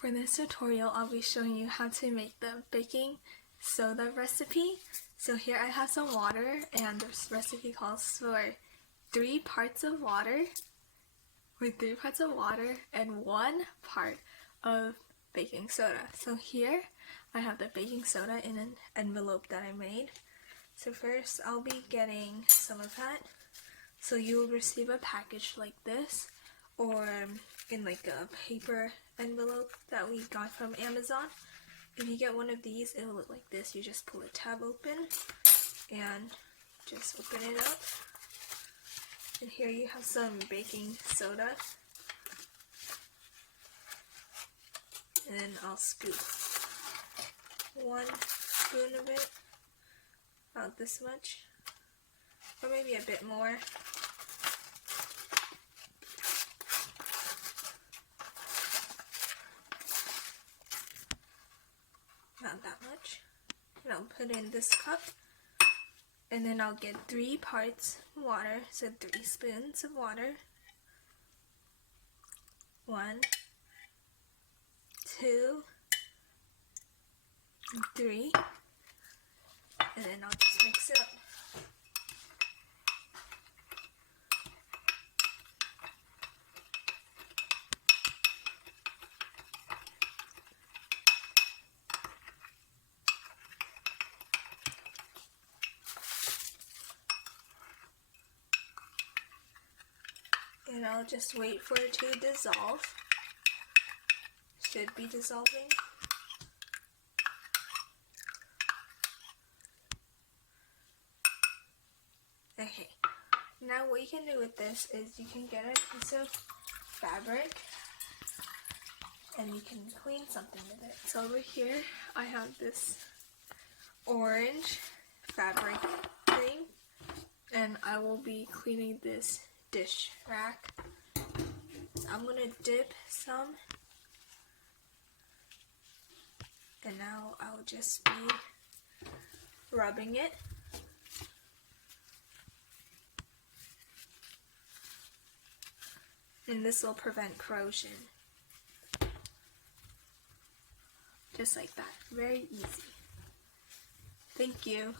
For this tutorial, I'll be showing you how to make the baking soda recipe. So here I have some water, and this recipe calls for 3 parts of water, and 1 part of baking soda. So here I have the baking soda in an envelope that I made. So first I'll be getting some of that. So you will receive a package like this, or in like a paper envelope that we got from Amazon. If you get one of these, it will look like this. You just pull the tab open and just open it up. And here you have some baking soda. And then I'll scoop 1 spoon of it, about this much, or maybe a bit more. Not that much. And I'll put in this cup, and then I'll get 3 parts water, so 3 spoons of water. 1, 2, and 3, and then I'll just mix it up. And I'll just wait for it to dissolve. Should be dissolving. Okay, now what you can do with this is you can get a piece of fabric and you can clean something with it. So over here I have this orange fabric thing, and I will be cleaning this dish rack. So I'm gonna dip some, and now I'll just be rubbing it. And this will prevent corrosion. Just like that. Very easy. Thank you.